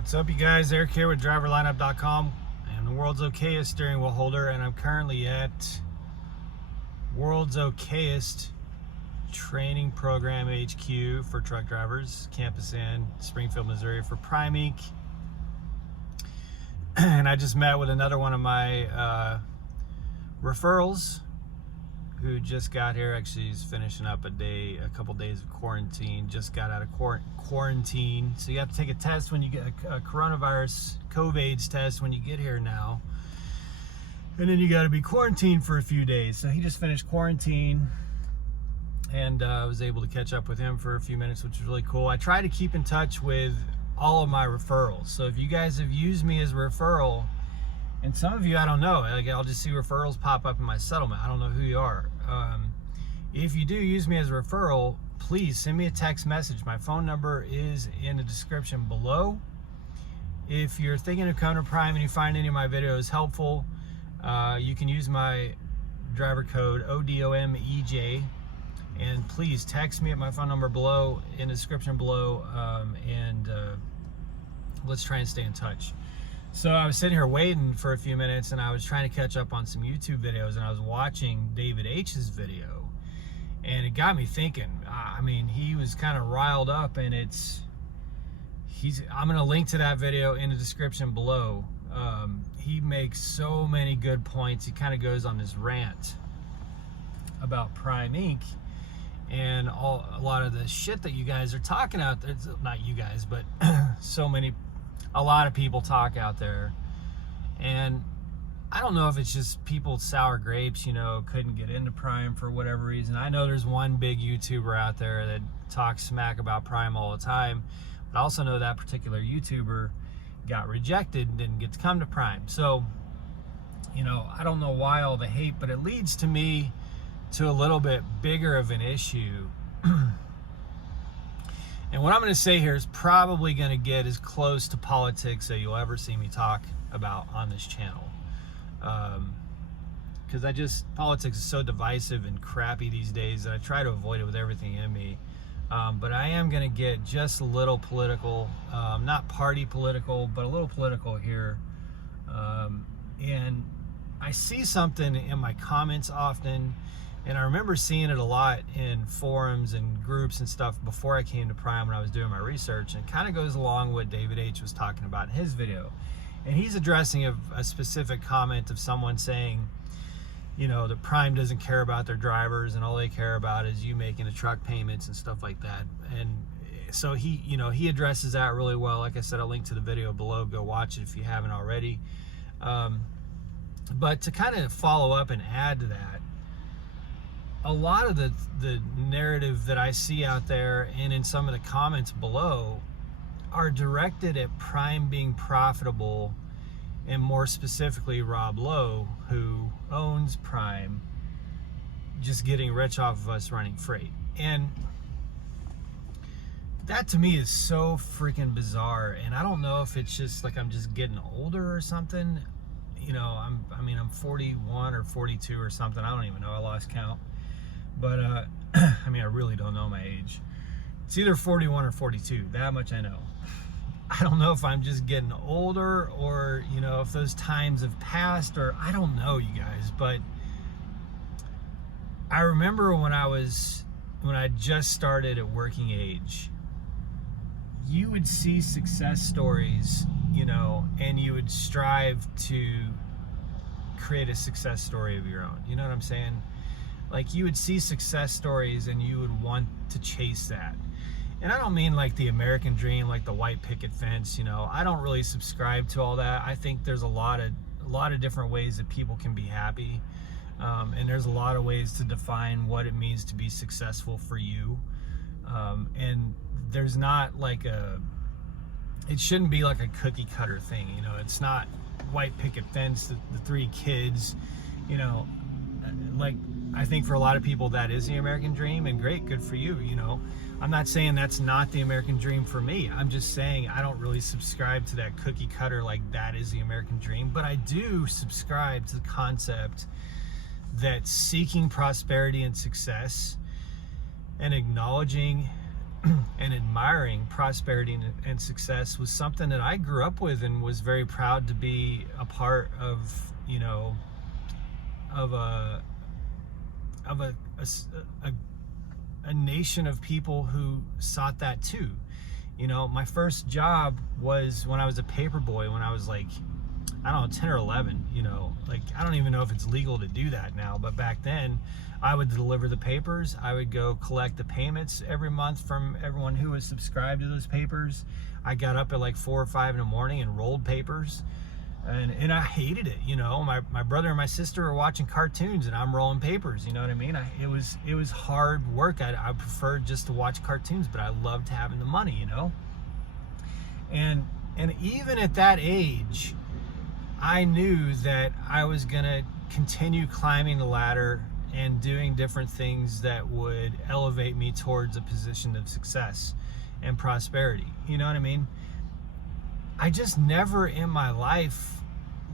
What's up, you guys? Eric here with driverlineup.com. I'm the world's okayest steering wheel holder, and I'm currently at world's okayest training program HQ for truck drivers, campus in Springfield, Missouri, for Prime Inc. And I just met with another one of my referrals who just got here. Actually, he's finishing up a couple days of quarantine. Just got out of quarantine. So you have to take a test when you get a coronavirus COVID test when you get here now. And then you got to be quarantined for a few days. So he just finished quarantine, and I was able to catch up with him for a few minutes, which was really cool. I try to keep in touch with all of my referrals. So if you guys have used me as a referral, and some of you, I don't know, like I'll just see referrals pop up in my settlement. I don't know who you are. If you do use me as a referral, please send me a text message. My phone number is in the description below. If you're thinking of coming to Prime and you find any of my videos helpful, you can use my driver code ODOMEJ, and please text me at my phone number below in the description below, and let's try and stay in touch. So I was sitting here waiting for a few minutes, and I was trying to catch up on some YouTube videos, and I was watching David H's video, and it got me thinking. I mean, he was kind of riled up, and I'm gonna link to that video in the description below. He makes so many good points. He kind of goes on this rant about Prime Inc. and a lot of the shit that you guys are talking out there. Not you guys, but a lot of people talk out there. And I don't know if it's just people sour grapes, couldn't get into Prime for whatever reason. I know there's one big YouTuber out there that talks smack about Prime all the time, but I also know that particular YouTuber got rejected and didn't get to come to Prime. So, I don't know why all the hate, but it leads to me to a little bit bigger of an issue. And what I'm going to say here is probably going to get as close to politics that you'll ever see me talk about on this channel. Because politics is so divisive and crappy these days that I try to avoid it with everything in me. But I am going to get just a little political, not party political, but a little political here. And I see something in my comments often, and I remember seeing it a lot in forums and groups and stuff before I came to Prime when I was doing my research, and it kind of goes along with what David H was talking about in his video. And he's addressing a specific comment of someone saying, that Prime doesn't care about their drivers and all they care about is you making the truck payments and stuff like that. And so he addresses that really well. Like I said, I'll link to the video below. Go watch it if you haven't already. But to kind of follow up and add to that, a lot of the narrative that I see out there and in some of the comments below are directed at Prime being profitable, and more specifically Rob Lowe, who owns Prime, just getting rich off of us running freight. And that to me is so freaking bizarre. And I don't know if it's just like I'm just getting older or something. I'm 41 or 42 or something. I don't even know. I lost count. But I really don't know my age. It's either 41 or 42. That much I know. I don't know if I'm just getting older or, if those times have passed, or I don't know, you guys. But I remember when I just started at working age, you would see success stories, and you would strive to create a success story of your own. You know what I'm saying? Like, you would see success stories and you would want to chase that. And I don't mean like the American dream, like the white picket fence. I don't really subscribe to all that. I think there's a lot of different ways that people can be happy, and there's a lot of ways to define what it means to be successful for you. And there's not like it shouldn't be like a cookie cutter thing. It's not white picket fence, the 3 kids. Like, I think for a lot of people that is the American dream, and great, good for you. I'm not saying that's not the American dream for me. I'm just saying I don't really subscribe to that cookie cutter, like that is the American dream. But I do subscribe to the concept that seeking prosperity and success and acknowledging and admiring prosperity and success was something that I grew up with and was very proud to be a part of, of a nation of people who sought that too. My first job was when I was a paper boy, when I was like, I don't know, 10 or 11, like, I don't even know if it's legal to do that now, but back then I would deliver the papers. I would go collect the payments every month from everyone who was subscribed to those papers. I got up at like 4 or 5 in the morning and rolled papers, and I hated it. My brother and my sister were watching cartoons and I'm rolling papers. You know what I mean? It was hard work. I preferred just to watch cartoons, but I loved having the money, and even at that age, I knew that I was gonna continue climbing the ladder and doing different things that would elevate me towards a position of success and prosperity. You know what I mean? I just never in my life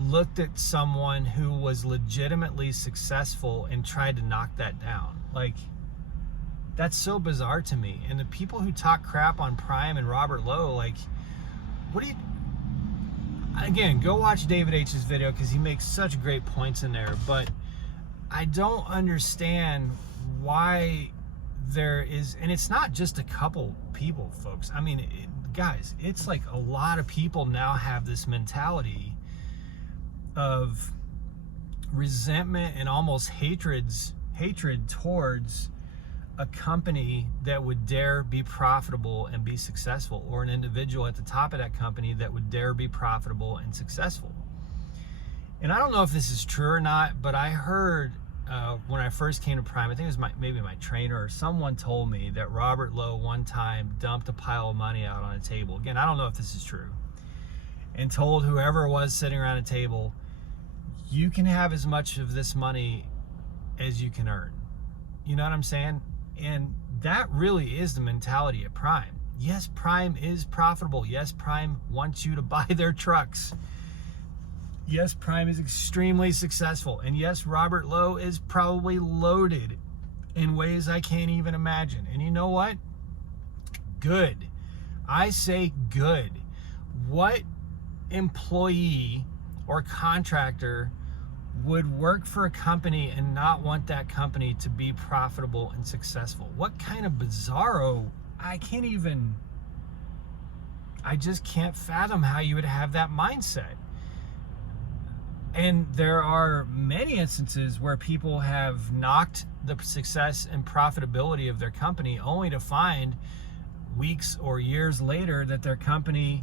looked at someone who was legitimately successful and tried to knock that down. Like, that's so bizarre to me. And the people who talk crap on Prime and Robert Lowe, like, again, go watch David H's video because he makes such great points in there, but I don't understand why there is, and it's not just a couple people, folks. I mean, guys, it's like a lot of people now have this mentality of resentment and almost hatred towards a company that would dare be profitable and be successful, or an individual at the top of that company that would dare be profitable and successful. And I don't know if this is true or not, but I heard when I first came to Prime, I think it was maybe my trainer or someone told me that Robert Lowe one time dumped a pile of money out on a table. Again, I don't know if this is true. And told whoever was sitting around a table, you can have as much of this money as you can earn. You know what I'm saying? And that really is the mentality at Prime. Yes, Prime is profitable. Yes, Prime wants you to buy their trucks. Yes, Prime is extremely successful. And yes, Robert Lowe is probably loaded in ways I can't even imagine. And you know what? Good. I say good. What employee or contractor would work for a company and not want that company to be profitable and successful? What kind of bizarro? I just can't fathom how you would have that mindset. And there are many instances where people have knocked the success and profitability of their company only to find weeks or years later that their company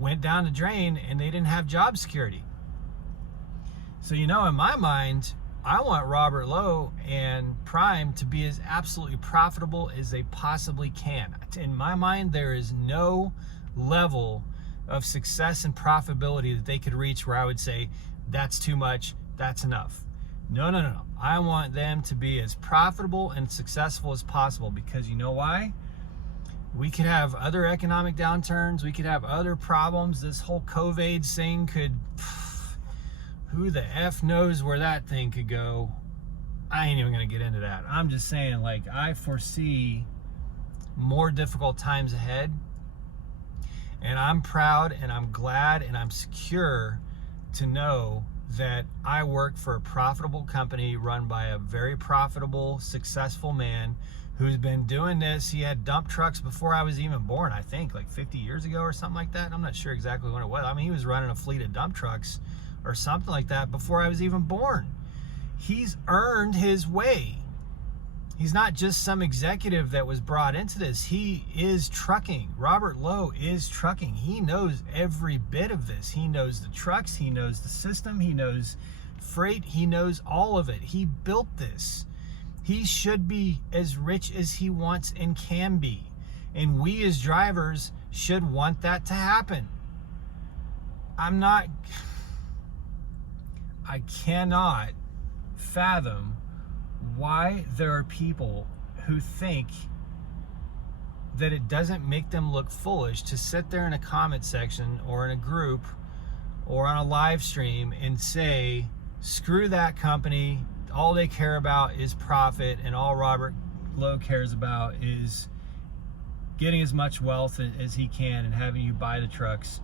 went down the drain and they didn't have job security. So, in my mind, I want Robert Lowe and Prime to be as absolutely profitable as they possibly can. In my mind, there is no level of success and profitability that they could reach where I would say, that's too much, that's enough. No. I want them to be as profitable and successful as possible, because you know why? We could have other economic downturns, we could have other problems. This whole COVID thing could, who the F knows where that thing could go. I ain't even gonna get into that. I'm just saying, like, I foresee more difficult times ahead, and I'm proud and I'm glad and I'm secure to know that I work for a profitable company run by a very profitable, successful man who's been doing this. He had dump trucks before I was even born, I think, like 50 years ago or something like that. I'm not sure exactly when it was. I mean, he was running a fleet of dump trucks or something like that before I was even born. He's earned his way. He's not just some executive that was brought into this. He is trucking. Robert Lowe is trucking. He knows every bit of this. He knows the trucks. He knows the system. He knows freight. He knows all of it. He built this. He should be as rich as he wants and can be. And we as drivers should want that to happen. I cannot fathom why there are people who think that it doesn't make them look foolish to sit there in a comment section or in a group or on a live stream and say, screw that company, all they care about is profit, and all Robert Lowe cares about is getting as much wealth as he can and having you buy the trucks.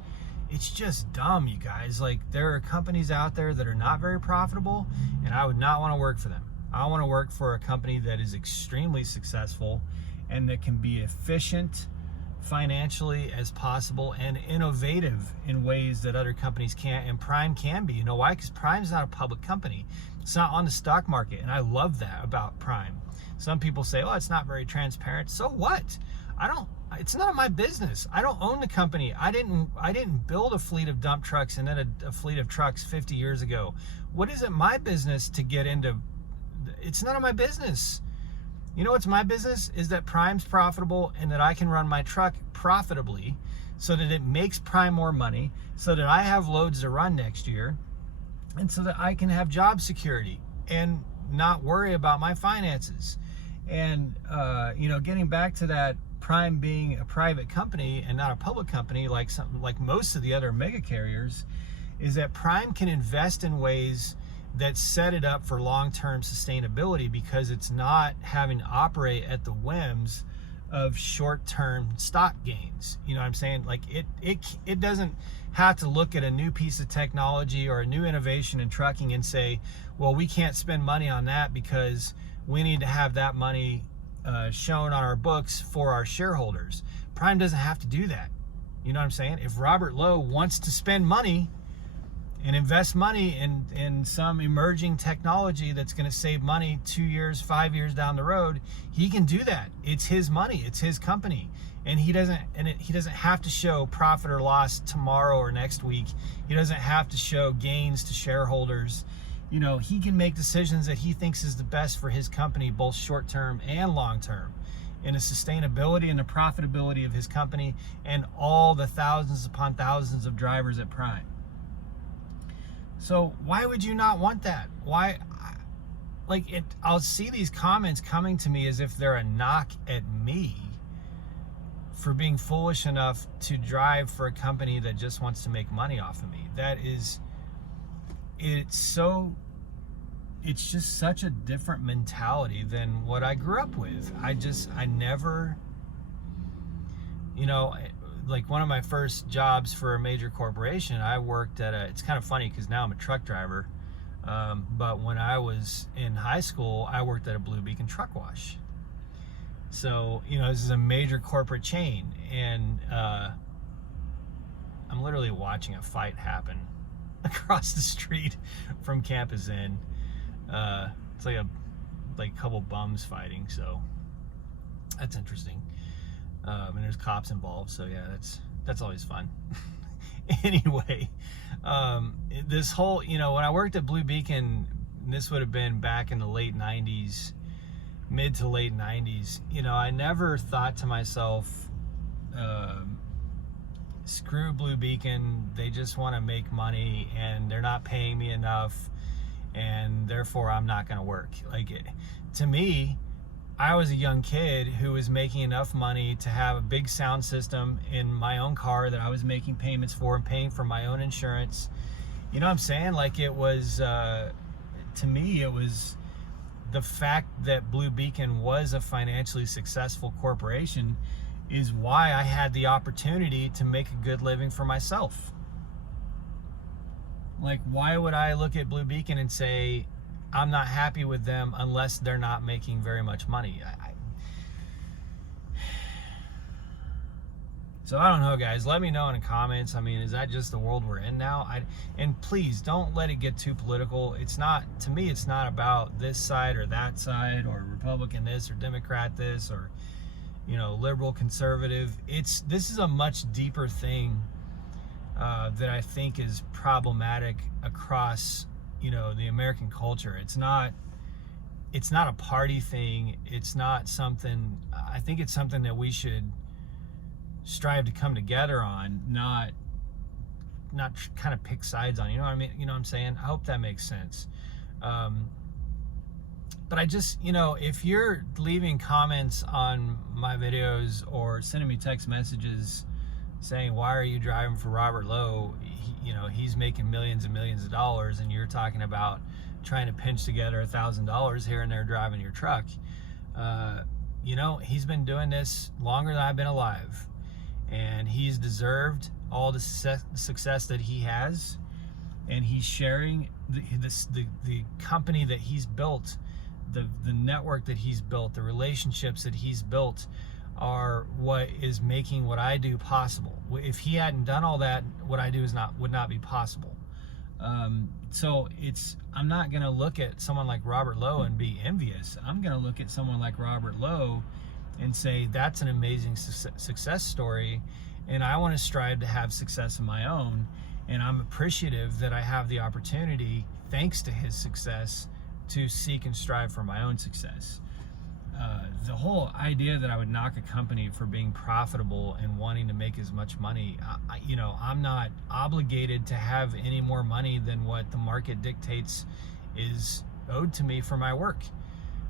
It's just dumb, you guys. Like, there are companies out there that are not very profitable, and I would not want to work for them. I want to work for a company that is extremely successful and that can be efficient financially as possible and innovative in ways that other companies can't, and Prime can be. You know why? Because Prime's not a public company. It's not on the stock market, and I love that about Prime. Some people say, oh, it's not very transparent. So what? It's none of my business. I don't own the company. I didn't build a fleet of dump trucks and then a fleet of trucks 50 years ago. What is it my business to get into? It's none of my business. You know what's my business? Is that Prime's profitable and that I can run my truck profitably so that it makes Prime more money, so that I have loads to run next year, and so that I can have job security and not worry about my finances. And, getting back to that, Prime being a private company and not a public company like most of the other mega carriers, is that Prime can invest in ways that set it up for long-term sustainability, because it's not having to operate at the whims of short-term stock gains. You know what I'm saying? Like, it doesn't have to look at a new piece of technology or a new innovation in trucking and say, well, we can't spend money on that because we need to have that money shown on our books for our shareholders. Prime doesn't have to do that. You know what I'm saying? If Robert Lowe wants to spend money and invest money in some emerging technology that's going to save money 2 years, 5 years down the road, he can do that. It's his money. It's his company. And he doesn't have to show profit or loss tomorrow or next week. He doesn't have to show gains to shareholders. You know, he can make decisions that he thinks is the best for his company, both short-term and long-term, in the sustainability and the profitability of his company and all the thousands upon thousands of drivers at Prime. So why would you not want that? Why? I'll see these comments coming to me as if they're a knock at me for being foolish enough to drive for a company that just wants to make money off of me. It's just such a different mentality than what I grew up with. I never, like one of my first jobs for a major corporation, I worked at it's kind of funny because now I'm a truck driver, but when I was in high school, I worked at a Blue Beacon truck wash. So, this is a major corporate chain, and I'm literally watching a fight happen across the street from Campus Inn. It's like a couple bums fighting, so that's interesting. And there's cops involved, so yeah, that's always fun. Anyway, this whole, when I worked at Blue Beacon, this would have been back in the late 90s, mid to late 90s, I never thought to myself, screw Blue Beacon, they just want to make money and they're not paying me enough, and therefore I'm not going to work. To me, I was a young kid who was making enough money to have a big sound system in my own car that I was making payments for and paying for my own insurance. You know what I'm saying? It was, to me, it was the fact that Blue Beacon was a financially successful corporation is why I had the opportunity to make a good living for myself. Why would I look at Blue Beacon and say, I'm not happy with them unless they're not making very much money? So I don't know, guys. Let me know in the comments. Is that just the world we're in now? And please don't let it get too political. To me, it's not about this side or that side, or Republican this or Democrat this, or liberal, conservative. This is a much deeper thing that I think is problematic across the American culture. It's not a party thing. It's not something, I think it's something that we should strive to come together on, not kind of pick sides on. You know what I mean? You know what I'm saying? I hope that makes sense. But I just, if you're leaving comments on my videos or sending me text messages saying, why are you driving for Robert Lowe? He's making millions and millions of dollars, and you're talking about trying to pinch together $1,000 here and there driving your truck. you know, he's been doing this longer than I've been alive, and he's deserved all the success that he has, and he's sharing the company that he's built, the network that he's built, the relationships that he's built are what is making what I do possible. If he hadn't done all that, what I do would not be possible. So I'm not going to look at someone like Robert Lowe and be envious. I'm going to look at someone like Robert Lowe and say, that's an amazing success story, and I want to strive to have success of my own, and I'm appreciative that I have the opportunity, thanks to his success, to seek and strive for my own success. The whole idea that I would knock a company for being profitable and wanting to make as much money, you know, I'm not obligated to have any more money than what the market dictates is owed to me for my work.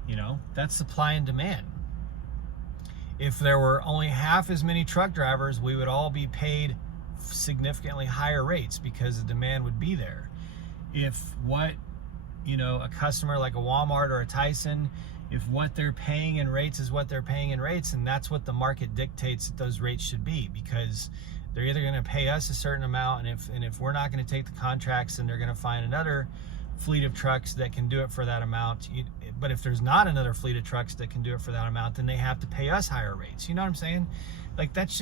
You know, that's supply and demand. If there were only half as many truck drivers, we would all be paid significantly higher rates because the demand would be there. If what, you know, a customer like a Walmart or a Tyson, if what they're paying in rates is what they're paying in rates, and that's what the market dictates that those rates should be, because they're either going to pay us a certain amount, and if we're not going to take the contracts, then they're going to find another fleet of trucks that can do it for that amount. But if there's not another fleet of trucks that can do it for that amount, then they have to pay us higher rates. You know what I'm saying? Like, that's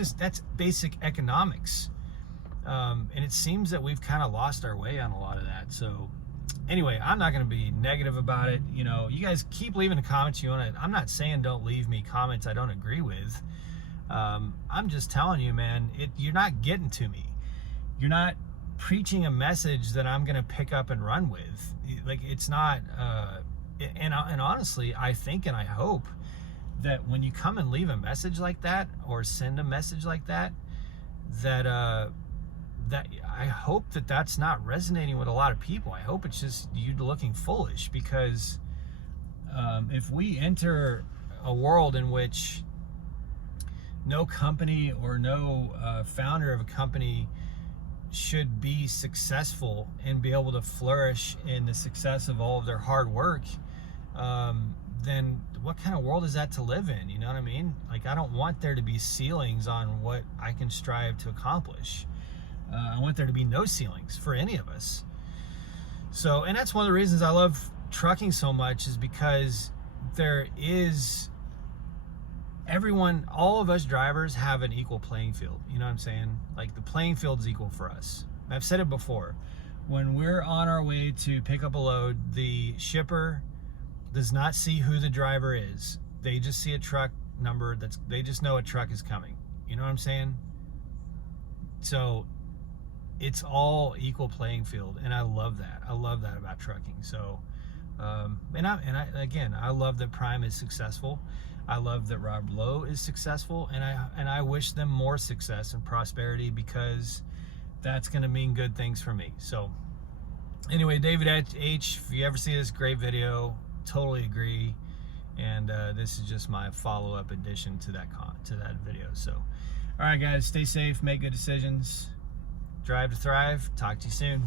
basic economics. And it seems that we've kind of lost our way on a lot of that. So anyway, I'm not going to be negative about it. You know, you guys keep leaving the comments you want to. I'm not saying don't leave me comments I don't agree with. I'm just telling you, man, you're not getting to me. You're not preaching a message that I'm going to pick up and run with. Like, it's not, and honestly, I think and I hope that when you come and leave a message like that, or send a message like that, that I hope that that's not resonating with a lot of people. I hope it's just you looking foolish, because if we enter a world in which no company or no founder of a company should be successful and be able to flourish in the success of all of their hard work, then what kind of world is that to live in? You know what I mean? Like, I don't want there to be ceilings on what I can strive to accomplish. I want there to be no ceilings for any of us. So, and that's one of the reasons I love trucking so much, is because there is all of us drivers have an equal playing field. You know what I'm saying? Like, the playing field's equal for us. I've said it before. When we're on our way to pick up a load, the shipper does not see who the driver is. They just see a truck number. They just know a truck is coming. You know what I'm saying? So it's all equal playing field, and I love that. I love that about trucking. So, I love that Prime is successful. I love that Rob Lowe is successful, and I wish them more success and prosperity, because that's going to mean good things for me. So, anyway, David H, if you ever see this, great video. Totally agree. And this is just my follow-up addition to that video. So, all right, guys, stay safe, make good decisions. Drive to thrive. Talk to you soon.